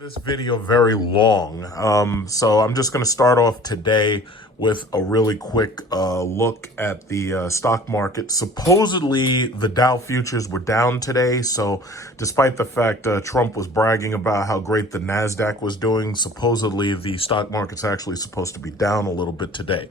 This video very long, so I'm just going to start off today with a really quick look at the stock market. Supposedly, the Dow futures were down today, so despite the fact Trump was bragging about how great the NASDAQ was doing, supposedly the stock market's actually supposed to be down a little bit today.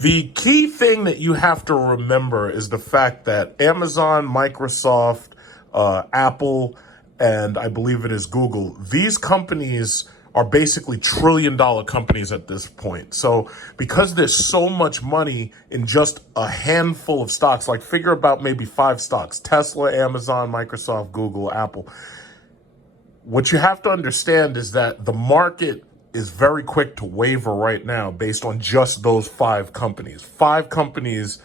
The key thing that you have to remember is the fact that Amazon, Microsoft, Apple, and I believe it is Google, these companies are basically trillion-dollar companies at this point. So because there's so much money in just a handful of stocks, like figure about maybe 5 stocks, Tesla, Amazon, Microsoft, Google, Apple, what you have to understand is that the market is very quick to waver right now based on just those 5 companies. 5 companies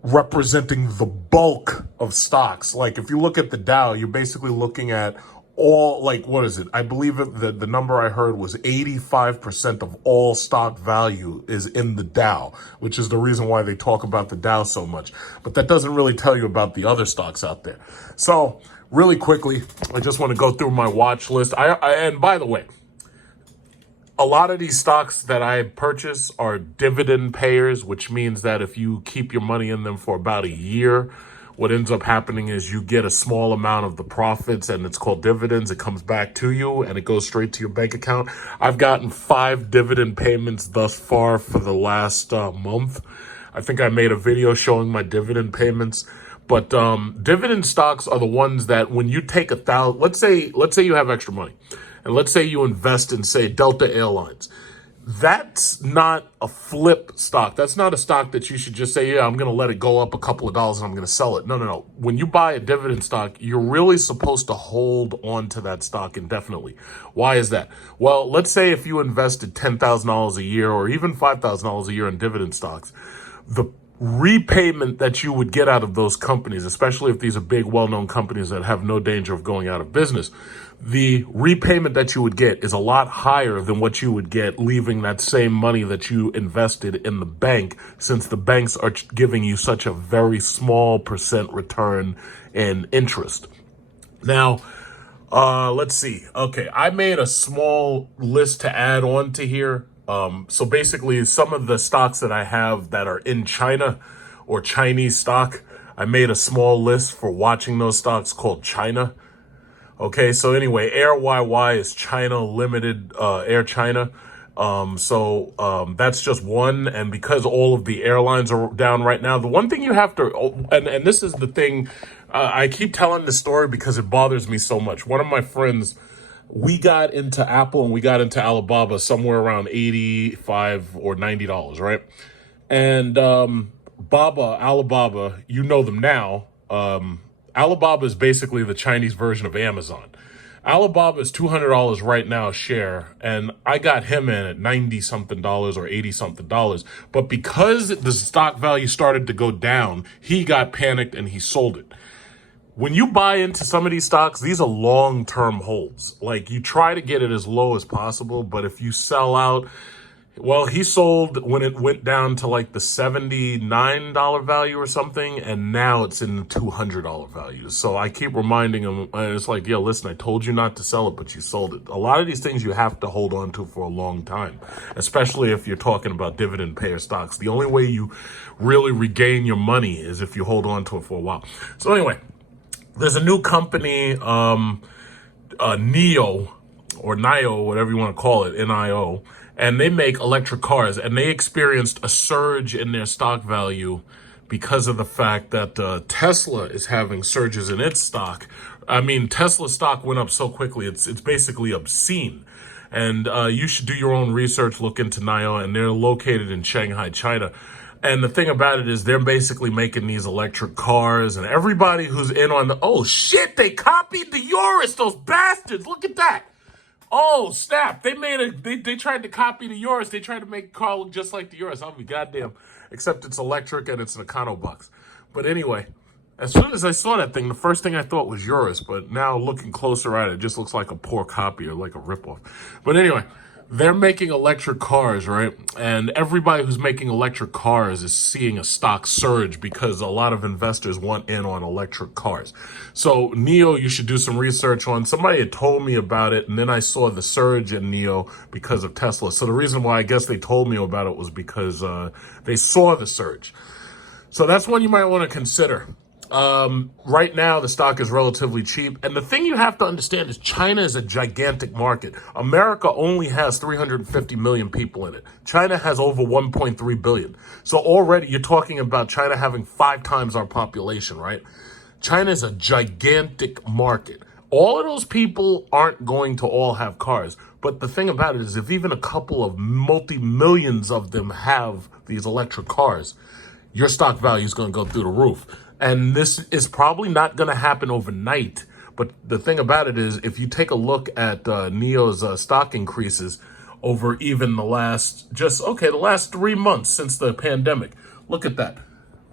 representing the bulk of stocks. Like if you look at the Dow, you're basically looking at all, like, what is it? I believe the number I heard was 85% of all stock value is in the Dow, which is the reason why they talk about the Dow so much. But that doesn't really tell you about the other stocks out there. So really quickly, I just want to go through my watch list. And by the way, a lot of these stocks that I purchase are dividend payers, which means that if you keep your money in them for about a year, what ends up happening is you get a small amount of the profits, and it's called dividends. It comes back to you, and it goes straight to your bank account. I've gotten 5 dividend payments thus far for the last month. I think I made a video showing my dividend payments. But dividend stocks are the ones that when you take let's say you have extra money. And let's say you invest in, say, Delta Airlines. That's not a flip stock. That's not a stock that you should just say, yeah, I'm going to let it go up a couple of dollars and I'm going to sell it. No. When you buy a dividend stock, you're really supposed to hold on to that stock indefinitely. Why is that? Well, let's say if you invested $10,000 a year or even $5,000 a year in dividend stocks, the repayment that you would get out of those companies, especially if these are big, well-known companies that have no danger of going out of business, the repayment that you would get is a lot higher than what you would get leaving that same money that you invested in the bank, since the banks are giving you such a very small percent return in interest. Now, let's see. Okay, I made a small list to add on to here. So basically, some of the stocks that I have that are in China or Chinese stock, I made a small list for watching those stocks called China. Okay, so anyway, Air YY is China Limited, Air China. That's just one. And because all of the airlines are down right now, the one thing you have to, and this is the thing, I keep telling this story because it bothers me so much. One of my friends, we got into Apple and we got into Alibaba somewhere around $85 or $90, right? And Alibaba, you know them now. Alibaba is basically the Chinese version of Amazon. Alibaba is $200 right now a share, and I got him in at $90-something or $80-something. But because the stock value started to go down, he got panicked and he sold it. When you buy into some of these stocks, these are long-term holds. Like, you try to get it as low as possible, but if you sell out, well, he sold when it went down to like the $79 value or something, and now it's in the $200 value. So I keep reminding him, and it's like, yo, listen, I told you not to sell it, but you sold it. A lot of these things you have to hold on to for a long time, especially if you're talking about dividend payer stocks. The only way you really regain your money is if you hold on to it for a while. So anyway, there's a new company, NIO, whatever you want to call it, NIO, and they make electric cars, and they experienced a surge in their stock value because of the fact that Tesla is having surges in its stock. I mean, Tesla stock went up so quickly, it's basically obscene. And you should do your own research, look into NIO, and they're located in Shanghai, China. And the thing about it is they're basically making these electric cars, and everybody who's in on the, oh shit, they copied the Urus, those bastards, look at that. Oh, snap, they tried to copy the Urus, they tried to make a car look just like the Urus. I'll be goddamn, except it's electric and it's an Econobox. But anyway, as soon as I saw that thing, the first thing I thought was Urus, but now looking closer at it, it just looks like a poor copy or like a ripoff. But anyway, they're making electric cars, right? And everybody who's making electric cars is seeing a stock surge because a lot of investors want in on electric cars. So NIO, you should do some research on. Somebody had told me about it, and then I saw the surge in NIO because of Tesla. So the reason why I guess they told me about it was because they saw the surge. So that's one you might want to consider. Right now, the stock is relatively cheap. And the thing you have to understand is China is a gigantic market. America only has 350 million people in it. China has over 1.3 billion. So already you're talking about China having 5 times our population, right? China is a gigantic market. All of those people aren't going to all have cars. But the thing about it is if even a couple of multi-millions of them have these electric cars, your stock value is going to go through the roof. And this is probably not going to happen overnight. But the thing about it is, if you take a look at NIO's stock increases over even the last 3 months since the pandemic, look at that.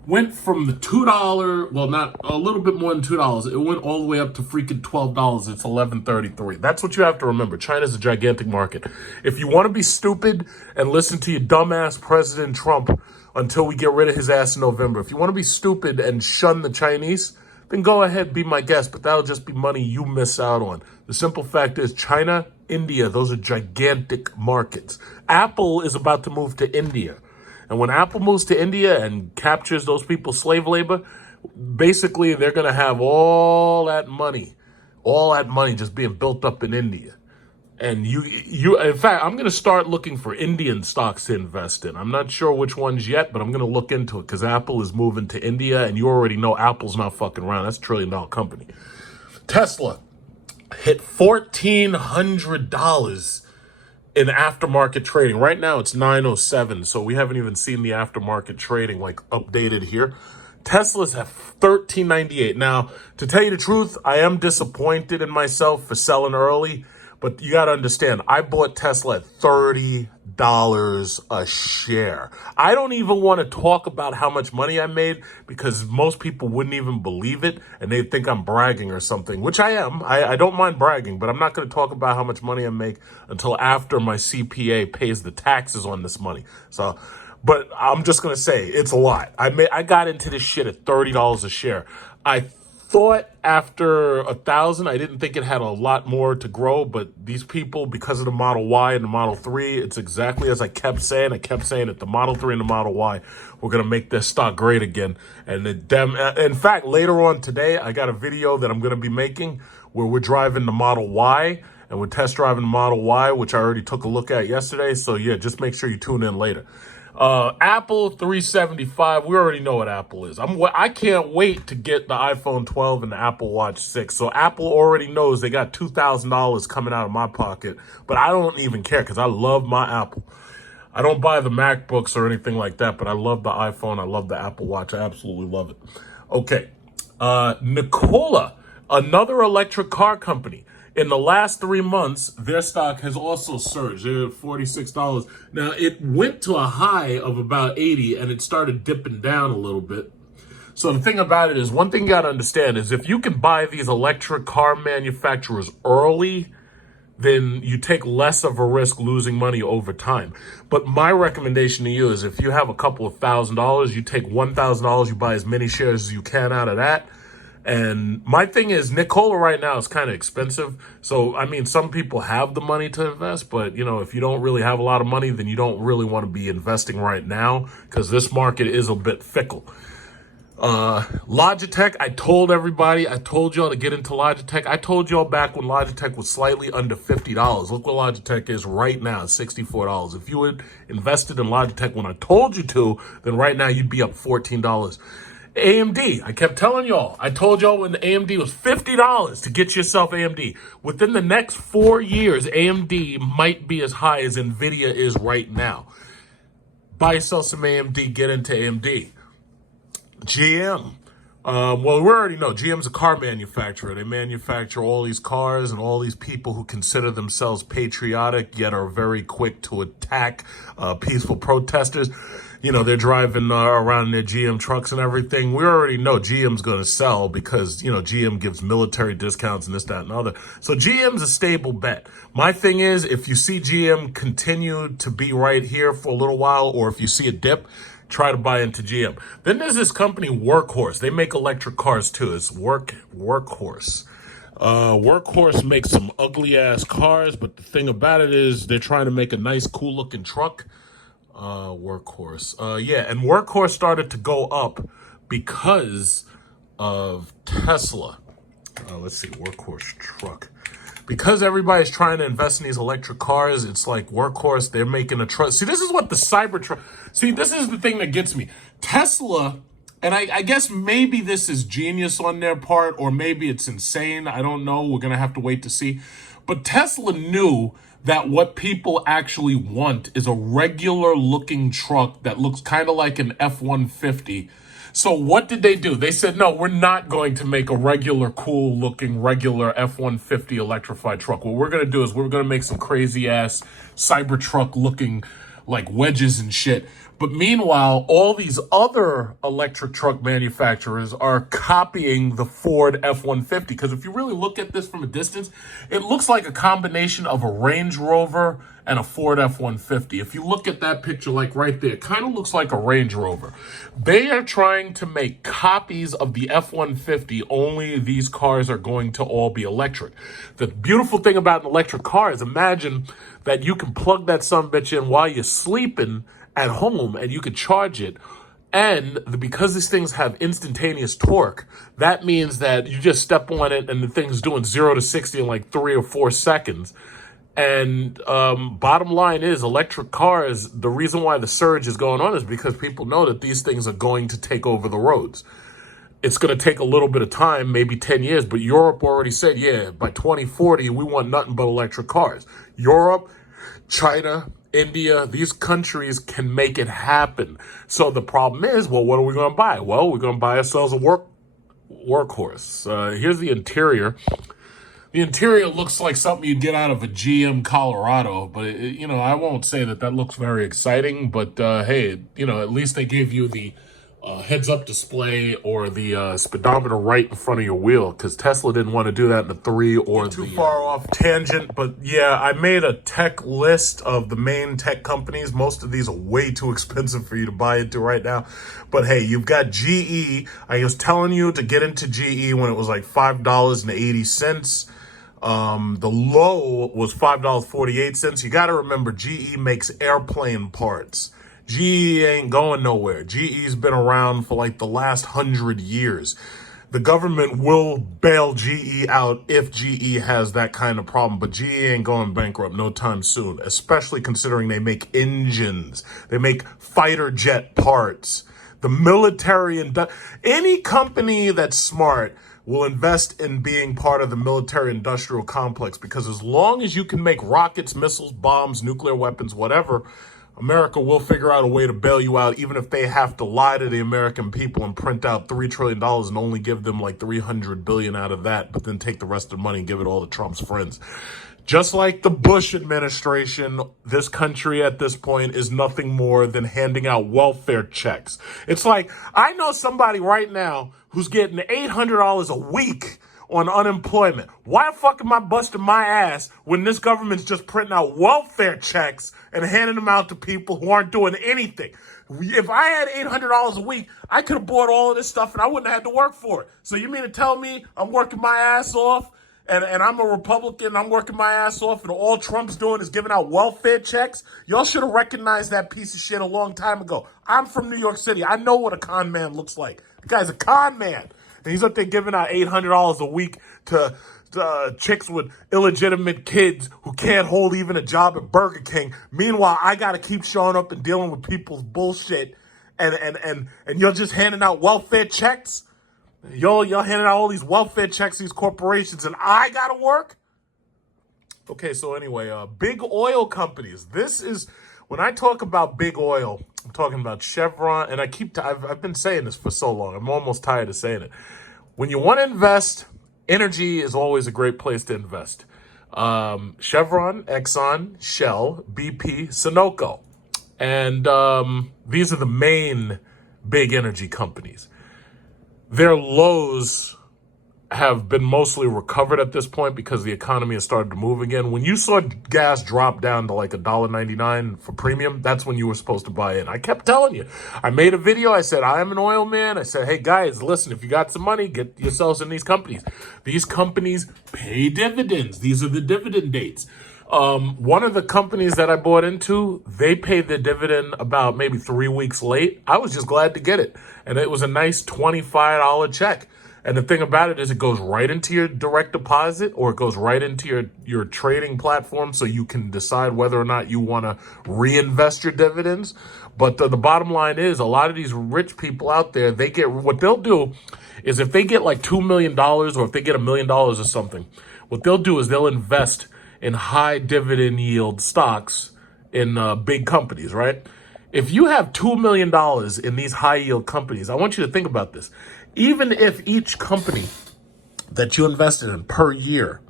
Went from the $2, well, not a little bit more than $2. It went all the way up to freaking $12. It's $11.33. That's what you have to remember. China's a gigantic market. If you want to be stupid and listen to your dumbass President Trump until we get rid of his ass in November, if you want to be stupid and shun the Chinese, then go ahead, be my guest, but that'll just be money you miss out on. The simple fact is China, India, those are gigantic markets. Apple is about to move to India. And when Apple moves to India and captures those people's slave labor, basically they're going to have all that money just being built up in India. And in fact, I'm going to start looking for Indian stocks to invest in. I'm not sure which ones yet, but I'm going to look into it because Apple is moving to India, and you already know Apple's not fucking around. That's a $1 trillion company. Tesla hit $1,400 in aftermarket trading. Right now it's 907, so we haven't even seen the aftermarket trading like updated here. Tesla's at $13.98. Now, to tell you the truth, I am disappointed in myself for selling early. But you got to understand, I bought Tesla at $30 a share. I don't even want to talk about how much money I made because most people wouldn't even believe it and they'd think I'm bragging or something, which I am. I don't mind bragging, but I'm not going to talk about how much money I make until after my CPA pays the taxes on this money. So, but I'm just going to say it's a lot. I got into this shit at $30 a share. I thought after 1,000, I didn't think it had a lot more to grow, but these people, because of the Model Y and the Model 3, it's exactly as I kept saying. I kept saying that the Model 3 and the Model Y were going to make this stock great again. And in fact, later on today, I got a video that I'm going to be making where we're driving the Model Y and we're test driving the Model Y, which I already took a look at yesterday. So yeah, just make sure you tune in later. Apple 375. We already know what Apple is. I can't wait to get the iPhone 12 and the Apple Watch 6. So Apple already knows they got $2,000 coming out of my pocket, but I don't even care because I love my Apple. I don't buy the MacBooks or anything like that, but I love the iPhone. I love the Apple Watch. I absolutely love it. Okay. Nikola, another electric car company. In the last 3 months, their stock has also surged. They're at $46. Now, it went to a high of about 80 and it started dipping down a little bit. So the thing about it is, one thing you got to understand is if you can buy these electric car manufacturers early, then you take less of a risk losing money over time. But my recommendation to you is if you have a couple of $1,000, you take $1,000, you buy as many shares as you can out of that. And my thing is, Nikola right now is kind of expensive. So, I mean, some people have the money to invest, but, you know, if you don't really have a lot of money, then you don't really want to be investing right now because this market is a bit fickle. Logitech, I told y'all to get into Logitech. I told y'all back when Logitech was slightly under $50. Look what Logitech is right now, $64. If you had invested in Logitech when I told you to, then right now you'd be up $14. AMD, I kept telling y'all. I told y'all when the AMD was $50 to get yourself AMD. Within the next 4 years, AMD might be as high as NVIDIA is right now. Buy yourself some AMD, get into AMD. GM, Well, we already know GM's a car manufacturer. They manufacture all these cars, and all these people who consider themselves patriotic yet are very quick to attack peaceful protesters. You know, they're driving around in their GM trucks and everything. We already know GM's going to sell because, you know, GM gives military discounts and this, that, and other. So GM's a stable bet. My thing is, if you see GM continue to be right here for a little while, or if you see a dip, try to buy into GM. Then there's this company, Workhorse. They make electric cars too. It's Workhorse. Workhorse makes some ugly ass cars, but the thing about it is they're trying to make a nice, cool looking truck. Workhorse. Yeah, and Workhorse started to go up because of Tesla. Let's see, Workhorse truck. Because everybody's trying to invest in these electric cars, it's like Workhorse, they're making a truck. See, this is what the Cybertruck... See, this is the thing that gets me. Tesla, and I guess maybe this is genius on their part, or maybe it's insane. I don't know. We're going to have to wait to see. But Tesla knew that what people actually want is a regular looking truck that looks kind of like an F-150. So what did they do? They said, no, we're not going to make a regular, cool looking, regular F-150 electrified truck. What we're going to do is we're going to make some crazy ass Cybertruck looking like wedges and shit. But meanwhile, all these other electric truck manufacturers are copying the Ford F-150. Because if you really look at this from a distance, it looks like a combination of a Range Rover and a Ford F-150. If you look at that picture, like right there, it kind of looks like a Range Rover. They are trying to make copies of the F-150, only these cars are going to all be electric. The beautiful thing about an electric car is, imagine that you can plug that sumbitch in while you're sleeping at home and you can charge it. And because these things have instantaneous torque, that means that you just step on it and the thing's doing 0 to 60 in like 3 or 4 seconds. And bottom line is, electric cars, the reason why the surge is going on is because people know that these things are going to take over the roads. It's going to take a little bit of time, maybe 10 years, but Europe already said, yeah, by 2040, we want nothing but electric cars. Europe, China, India, these countries can make it happen. So the problem is, well, what are we going to buy? Well, we're going to buy ourselves a Workhorse. Here's the interior. The interior looks like something you'd get out of a GM Colorado, but, you know, I won't say that looks very exciting, but, hey, you know, at least they gave you the heads-up display or the speedometer right in front of your wheel, because Tesla didn't want to do that in the 3 or too far off tangent. But yeah, I made a tech list of the main tech companies. Most of these are way too expensive for you to buy into right now. But hey, you've got GE. I was telling you to get into GE when it was like $5.80. The low was $5.48. You got to remember, GE makes airplane parts. GE ain't going nowhere. GE's been around for like the last 100 years. The government will bail GE out if GE has that kind of problem, but GE ain't going bankrupt no time soon, especially considering they make engines. They make fighter jet parts. The military and any company that's smart will invest in being part of the military industrial complex, because as long as you can make rockets, missiles, bombs, nuclear weapons, whatever, America will figure out a way to bail you out, even if they have to lie to the American people and print out $3 trillion and only give them like $300 billion out of that, but then take the rest of the money and give it all to Trump's friends. Just like the Bush administration, this country at this point is nothing more than handing out welfare checks. It's like, I know somebody right now who's getting $800 a week on unemployment. Why the fuck am I busting my ass when this government's just printing out welfare checks and handing them out to people who aren't doing anything? If I had $800 a week, I could have bought all of this stuff and I wouldn't have had to work for it. So you mean to tell me I'm working my ass off and I'm a Republican, I'm working my ass off, and all Trump's doing is giving out welfare checks? Y'all should have recognized that piece of shit a long time ago. I'm from New York City. I know what a con man looks like. The guy's a con man. And he's up there giving out $800 a week to chicks with illegitimate kids who can't hold even a job at Burger King. Meanwhile, I got to keep showing up and dealing with people's bullshit. And you're just handing out welfare checks? Y'all handing out all these welfare checks to these corporations, and I got to work? Okay, so anyway, big oil companies. This is When I talk about big oil, I'm talking about Chevron, and I've been saying this for so long. I'm almost tired of saying it. When you want to invest, energy is always a great place to invest. Chevron, Exxon, Shell, BP, Sunoco. And these are the main big energy companies. Their lows have been mostly recovered at this point because the economy has started to move again. When you saw gas drop down to like $1.99 for premium, that's when you were supposed to buy in. I kept telling you. I made a video. I said, I am an oil man. I said, hey, guys, listen, if you got some money, get yourselves in these companies. These companies pay dividends. These are the dividend dates. One of the companies that I bought into, they paid their dividend about maybe 3 weeks late. I was just glad to get it. And it was a nice $25 check. And the thing about it is it goes right into your direct deposit, or it goes right into your trading platform, so you can decide whether or not you want to reinvest your dividends. But the bottom line is, a lot of these rich people out there, what they'll do is, if they get like $2 million, or if they get $1 million or something, what they'll do is they'll invest in high dividend yield stocks in big companies, right? If you have $2 million in these high yield companies, I want you to think about this. Even if each company that you invested in per year,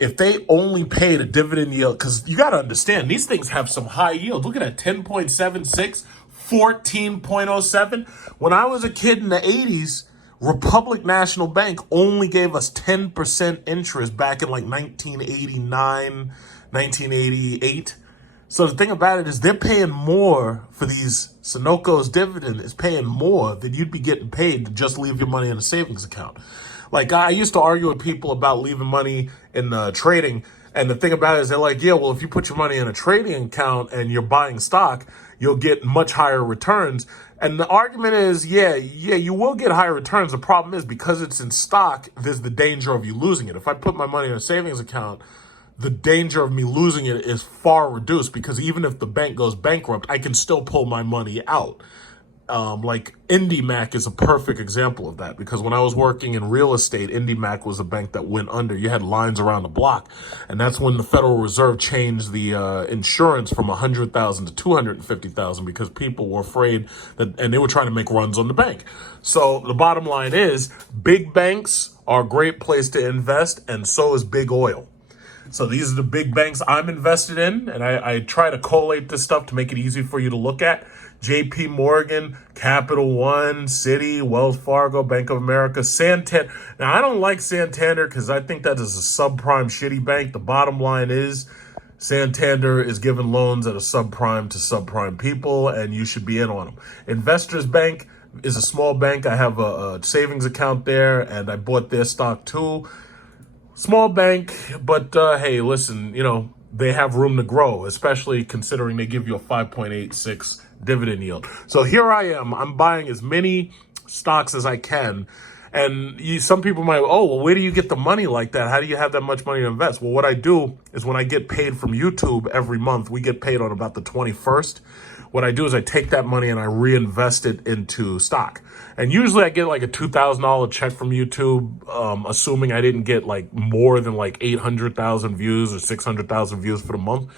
if they only paid a dividend yield, because you got to understand, these things have some high yield. Look at that, 10.76, 14.07. When I was a kid in the 80s, Republic National Bank only gave us 10% interest back in like 1989, 1988. So the thing about it is, they're paying more for these. Sunoco's dividend is paying more than you'd be getting paid to just leave your money in a savings account. Like, I used to argue with people about leaving money in trading. And the thing about it is, they're like, yeah, well, if you put your money in a trading account and you're buying stock, you'll get much higher returns. And the argument is, yeah, you will get higher returns. The problem is, because it's in stock, there's the danger of you losing it. If I put my money in a savings account, the danger of me losing it is far reduced, because even if the bank goes bankrupt, I can still pull my money out. Like IndyMac is a perfect example of that, because when I was working in real estate, IndyMac was a bank that went under. You had lines around the block, and that's when the Federal Reserve changed the insurance from $100,000 to $250,000, because people were afraid that, and they were trying to make runs on the bank. So the bottom line is, big banks are a great place to invest, and so is big oil. So these are the big banks I'm invested in, and I try to collate this stuff to make it easy for you to look at. JP Morgan, Capital One, Citi, Wells Fargo, Bank of America, Santander. Now, I don't like Santander because I think that is a subprime shitty bank. The bottom line is, Santander is giving loans at a subprime to subprime people, and you should be in on them. Investors Bank is a small bank. I have a savings account there, and I bought their stock too. Small bank, but hey, listen, they have room to grow, especially considering they give you a 5.86 dividend yield. So here I am. I'm buying as many stocks as I can. And some people might, oh, well, where do you get the money like that? How do you have that much money to invest? Well, what I do is, when I get paid from YouTube every month, we get paid on about the 21st. What I do is I take that money and I reinvest it into stock. And usually I get like a $2,000 check from YouTube, assuming I didn't get like more than like 800,000 views or 600,000 views for the month.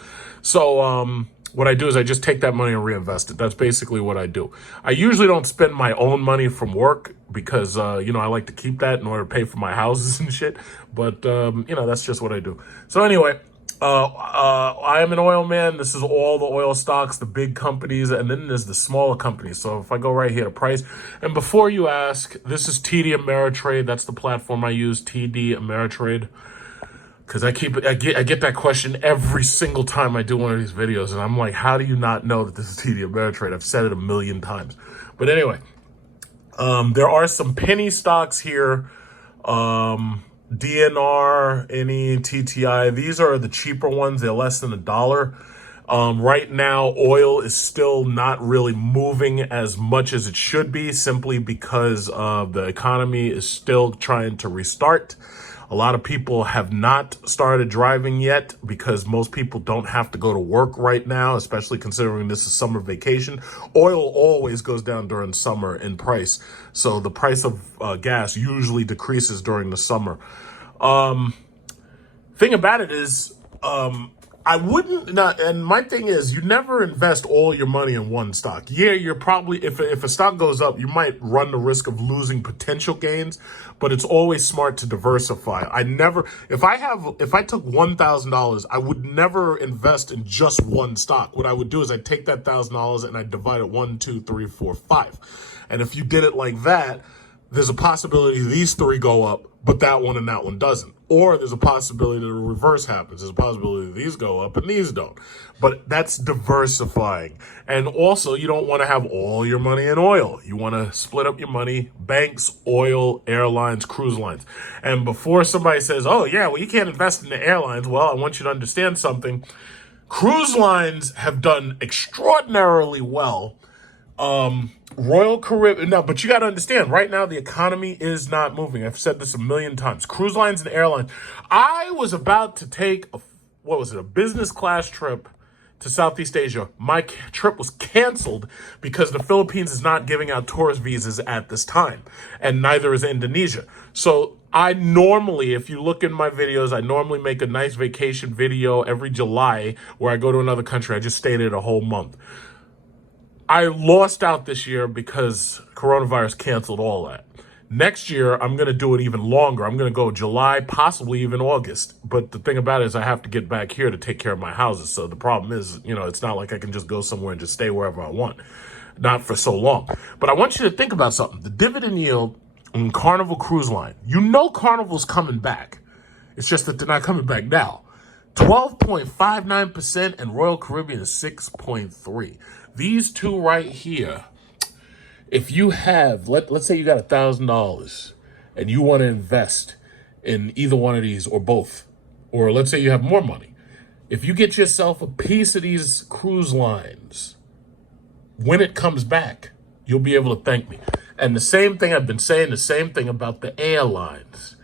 So what I do is I just take that money and reinvest it. That's basically what I do. I usually don't spend my own money from work because, I like to keep that in order to pay for my houses and shit. But, that's just what I do. So anyway, I am an oil man. This is all the oil stocks, the big companies, and then there's the smaller companies. So if I go right here to price, and before you ask, this is TD Ameritrade. That's the platform I use, TD Ameritrade. Because I get that question every single time I do one of these videos, and I'm like, how do you not know that this is TD Ameritrade? I've said it a million times. But anyway, there are some penny stocks here. DNR, NE, TTI. These are the cheaper ones. They're less than $1. Right now, oil is still not really moving as much as it should be, simply because the economy is still trying to restart. A lot of people have not started driving yet because most people don't have to go to work right now, especially considering this is summer vacation. Oil always goes down during summer in price. So the price of gas usually decreases during the summer. Thing about it is, I wouldn't not, and my thing is, you never invest all your money in one stock. Yeah, you're probably, if a stock goes up, you might run the risk of losing potential gains, but it's always smart to diversify. I never, if I took $1,000, I would never invest in just one stock. What I would do is I'd take that $1,000 and I'd divide it 1, 2, 3, 4, 5. And if you did it like that, there's a possibility these three go up, but that one and that one doesn't. Or there's a possibility that the reverse happens. There's a possibility that these go up and these don't. But that's diversifying. And also, you don't want to have all your money in oil. You want to split up your money, banks, oil, airlines, cruise lines. And before somebody says, oh, yeah, well, you can't invest in the airlines. Well, I want you to understand something. Cruise lines have done extraordinarily well. Royal Caribbean, no, but you got to understand, right now the economy is not moving. I've said this a million times. Cruise lines and airlines. I was about to take a business class trip to Southeast Asia. My trip was canceled because the Philippines is not giving out tourist visas at this time, and neither is Indonesia. So I normally, if you look in my videos, I normally make a nice vacation video every July where I go to another country. I just stayed there a whole month. I lost out this year because coronavirus canceled all that. Next year, I'm going to do it even longer. I'm going to go July, possibly even August. But the thing about it is I have to get back here to take care of my houses. So the problem is, it's not like I can just go somewhere and just stay wherever I want. Not for so long. But I want you to think about something. The dividend yield on Carnival Cruise Line. Carnival's coming back. It's just that they're not coming back now. 12.59% and Royal Caribbean is 6.3%. These two right here, if you have, let's say you got $1,000 and you want to invest in either one of these or both, or let's say you have more money. If you get yourself a piece of these cruise lines, when it comes back, you'll be able to thank me. And the same thing, I've been saying the same thing about the airlines.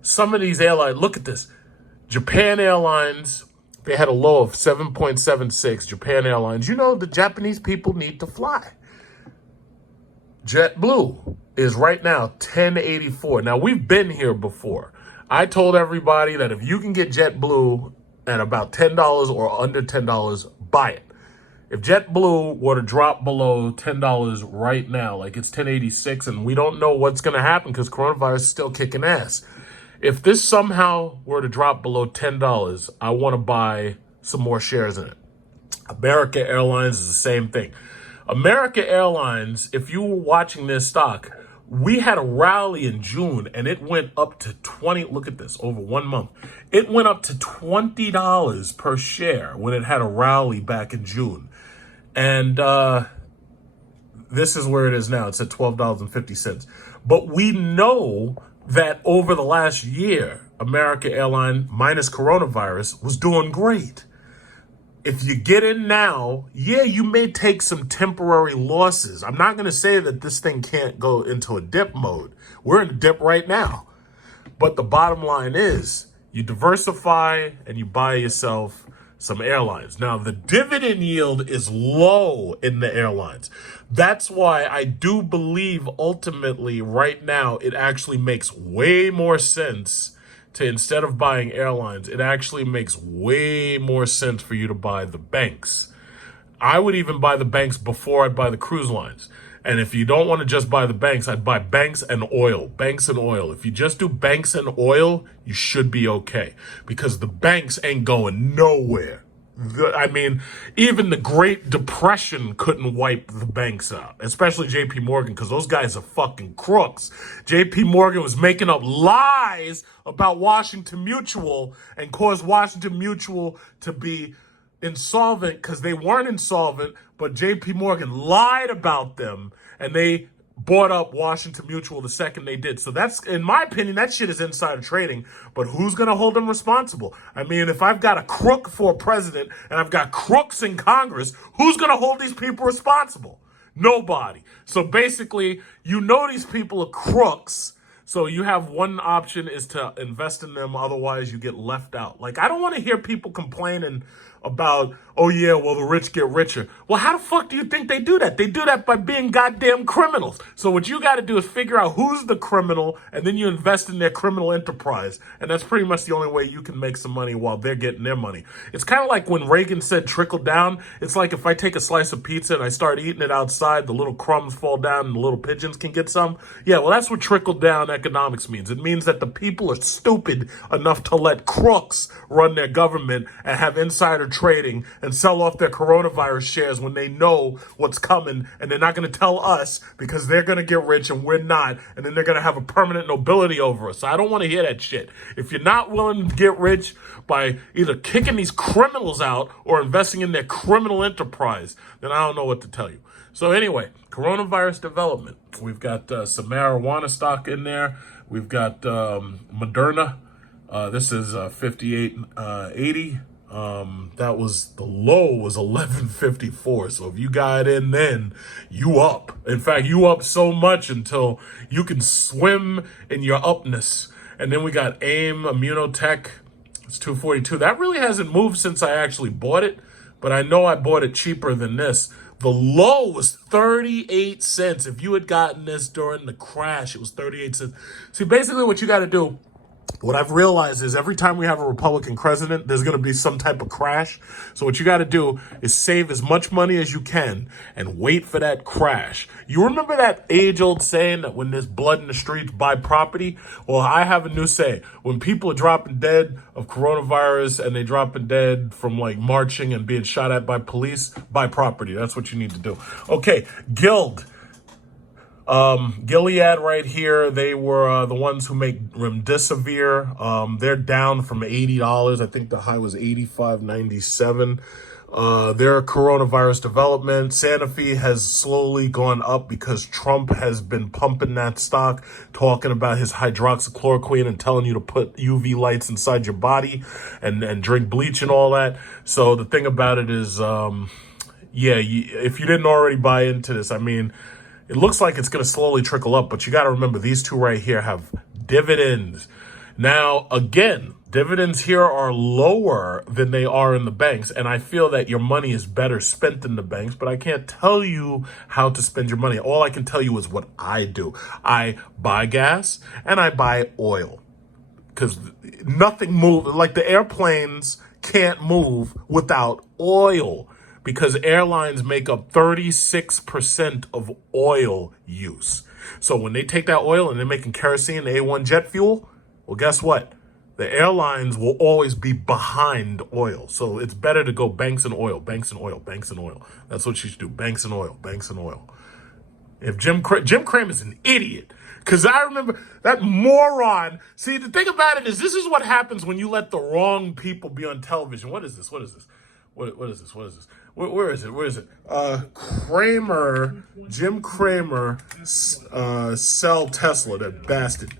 Some of these airlines, look at this. Japan Airlines, they had a low of 7.76, Japan Airlines. The Japanese people need to fly. JetBlue is right now 1084. Now, we've been here before. I told everybody that if you can get JetBlue at about $10 or under $10, buy it. If JetBlue were to drop below $10 right now, like it's 1086, and we don't know what's going to happen because coronavirus is still kicking ass. If this somehow were to drop below $10, I want to buy some more shares in it. America Airlines is the same thing. America Airlines, if you were watching this stock, we had a rally in June and it went up to 20. Look at this, over 1 month. It went up to $20 per share when it had a rally back in June. And this is where it is now. It's at $12.50. But we know that over the last year, America Airlines minus coronavirus was doing great. If you get in now, yeah, you may take some temporary losses. I'm not going to say that this thing can't go into a dip mode. We're in a dip right now. But the bottom line is you diversify and you buy yourself some airlines. Now, the dividend yield is low in the airlines. That's why I do believe ultimately right now it actually makes way more sense to, instead of buying airlines, it actually makes way more sense for you to buy the banks. I would even buy the banks before I'd buy the cruise lines. And if you don't want to just buy the banks, I'd buy banks and oil. Banks and oil. If you just do banks and oil, you should be okay. Because the banks ain't going nowhere. I mean, even the Great Depression couldn't wipe the banks out. Especially JP Morgan, because those guys are fucking crooks. JP Morgan was making up lies about Washington Mutual and caused Washington Mutual to be insolvent because they weren't insolvent, but JP Morgan lied about them and they bought up Washington Mutual the second they did. So that's, in my opinion, that shit is insider trading, but who's going to hold them responsible? I mean, if I've got a crook for a president and I've got crooks in Congress, who's going to hold these people responsible? Nobody. So basically, these people are crooks. So you have one option is to invest in them. Otherwise, you get left out. Like, I don't want to hear people complaining, about, oh yeah, well, the rich get richer. Well, how the fuck do you think they do that? They do that by being goddamn criminals. So what you got to do is figure out who's the criminal, and then you invest in their criminal enterprise. And that's pretty much the only way you can make some money while they're getting their money. It's kind of like when Reagan said trickle down. It's like if I take a slice of pizza and I start eating it outside, the little crumbs fall down and the little pigeons can get some. Yeah, well, that's what trickle down economics means. It means that the people are stupid enough to let crooks run their government and have insider trading and sell off their coronavirus shares when they know what's coming, and they're not going to tell us because they're going to get rich and we're not, and then they're going to have a permanent nobility over us. So I don't want to hear that shit. If you're not willing to get rich by either kicking these criminals out or investing in their criminal enterprise, then I don't know what to tell you. So anyway, coronavirus development. We've got some marijuana stock in there. We've got Moderna. This is 58.80. That was, the low was 11.54. So if you got in then, you up. In fact, you up so much until you can swim in your upness. And then we got AIM Immunotech. It's 242. That really hasn't moved since I actually bought it, but I know I bought it cheaper than this. The low was 38 cents. If you had gotten this during the crash, it was 38 cents. See, basically what you got to do, what I've realized is every time we have a Republican president, there's going to be some type of crash. So what you got to do is save as much money as you can and wait for that crash. You remember that age-old saying that when there's blood in the streets, buy property? Well, I have a new saying. When people are dropping dead of coronavirus and they dropping dead from like marching and being shot at by police, buy property. That's what you need to do. Okay, Gilead right here, they were the ones who make remdesivir. They're down from $80. I think the high was $85.97. Their coronavirus development, Sanofi has slowly gone up because Trump has been pumping that stock, talking about his hydroxychloroquine and telling you to put UV lights inside your body and drink bleach and all that. So the thing about it is, if you didn't already buy into this, I mean, it looks like it's going to slowly trickle up, but you got to remember these two right here have dividends. Now, again, dividends here are lower than they are in the banks, and I feel that your money is better spent in the banks, but I can't tell you how to spend your money. All I can tell you is what I do. I buy gas and I buy oil because nothing moves. Like the airplanes can't move without oil, because airlines make up 36% of oil use. So when they take that oil and they're making kerosene, the A1 jet fuel, well, guess what? The airlines will always be behind oil. So it's better to go banks and oil, banks and oil, banks and oil. That's what you should do, banks and oil, banks and oil. If Jim Cramer's an idiot, because I remember that moron. See, the thing about it is this is what happens when you let the wrong people be on television. What is this? What is this? What is this? What is this? Where is it? Where is it? Jim Cramer, sell Tesla, that bastard.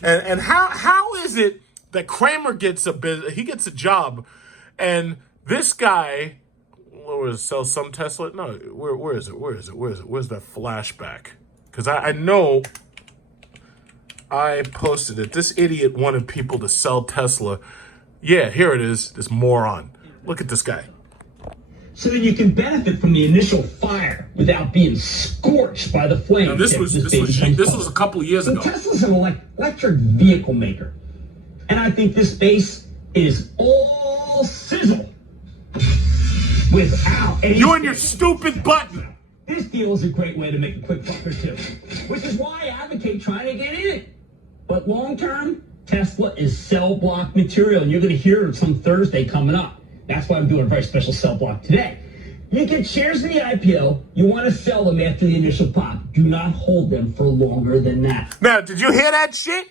And how is it that Cramer gets a job, and this guy, sell some Tesla? No, where is it? Where's that flashback? Because I know I posted it. This idiot wanted people to sell Tesla. Yeah, here it is. This moron. Look at this guy. So that you can benefit from the initial fire without being scorched by the flames. Now this was a couple of years ago. Tesla's an electric vehicle maker, and I think this base is all sizzle without any. You and your stupid button. This deal is a great way to make a quick buck or two, which is why I advocate trying to get in it. But long term, Tesla is cell block material, and you're going to hear it some Thursday coming up. That's why I'm doing a very special sell block today. You get shares in the IPO. You want to sell them after the initial pop. Do not hold them for longer than that. Now, did you hear that shit?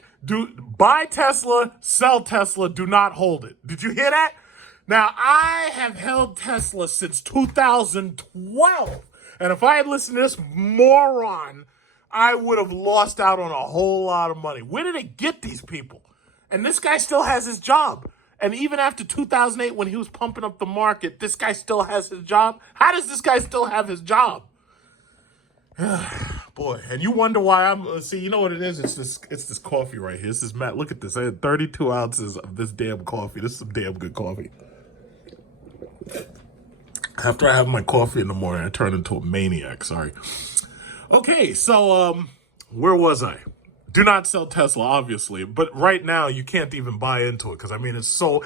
Buy Tesla, sell Tesla, do not hold it. Did you hear that? Now, I have held Tesla since 2012. And if I had listened to this moron, I would have lost out on a whole lot of money. Where did they get these people? And this guy still has his job. And even after 2008, when he was pumping up the market, this guy still has his job. How does this guy still have his job? Boy, and you wonder why I'm... See, you know what it is? It's this coffee right here. This is Matt. Look at this. I had 32 ounces of this damn coffee. This is some damn good coffee. After I have my coffee in the morning, I turn into a maniac. Sorry. Okay, so where was I? Do not sell Tesla, obviously, but right now you can't even buy into it because I mean it's so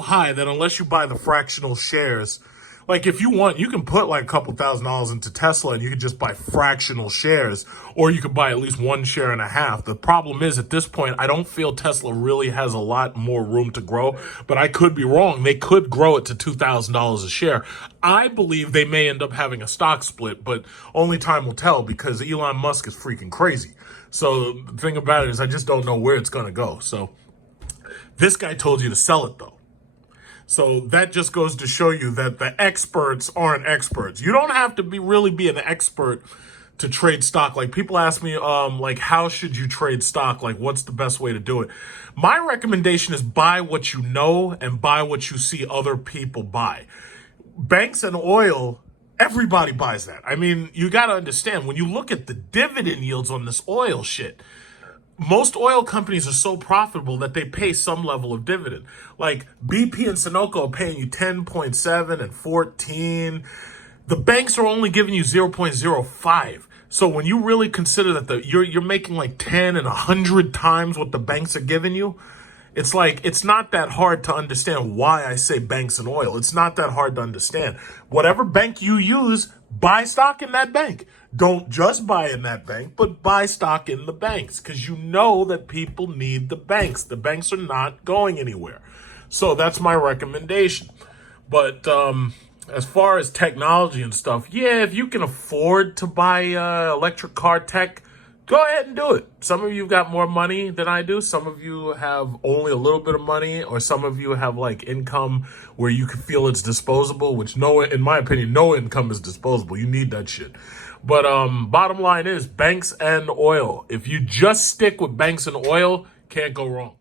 high that unless you buy the fractional shares, like if you want, you can put like a couple $1,000s into Tesla and you can just buy fractional shares, or you could buy at least 1.5 shares. The problem is at this point, I don't feel Tesla really has a lot more room to grow, but I could be wrong. They could grow it to $2,000 a share. I believe they may end up having a stock split, but only time will tell because Elon Musk is freaking crazy. So the thing about it is I just don't know where it's going to go. So this guy told you to sell it though. So that just goes to show you that the experts aren't experts. You don't have to really be an expert to trade stock. Like people ask me, like, how should you trade stock? Like, what's the best way to do it? My recommendation is buy what you know and buy what you see other people buy. Banks and oil, everybody buys that. I mean, you got to understand when you look at the dividend yields on this oil shit, most oil companies are so profitable that they pay some level of dividend. Like BP and Sunoco are paying you 10.7 and 14. The banks are only giving you 0.05. So when you really consider that you're making like 10 and 100 times what the banks are giving you, it's like, it's not that hard to understand why I say banks and oil. It's not that hard to understand. Whatever bank you use, buy stock in that bank. Don't just buy in that bank, but buy stock in the banks because you know that people need the banks. The banks are not going anywhere. So that's my recommendation. But as far as technology and stuff, yeah, if you can afford to buy electric car tech, go ahead and do it. Some of you got more money than I do. Some of you have only a little bit of money, or some of you have like income where you can feel it's disposable, which in my opinion, no income is disposable. You need that shit. But bottom line is banks and oil. If you just stick with banks and oil, can't go wrong.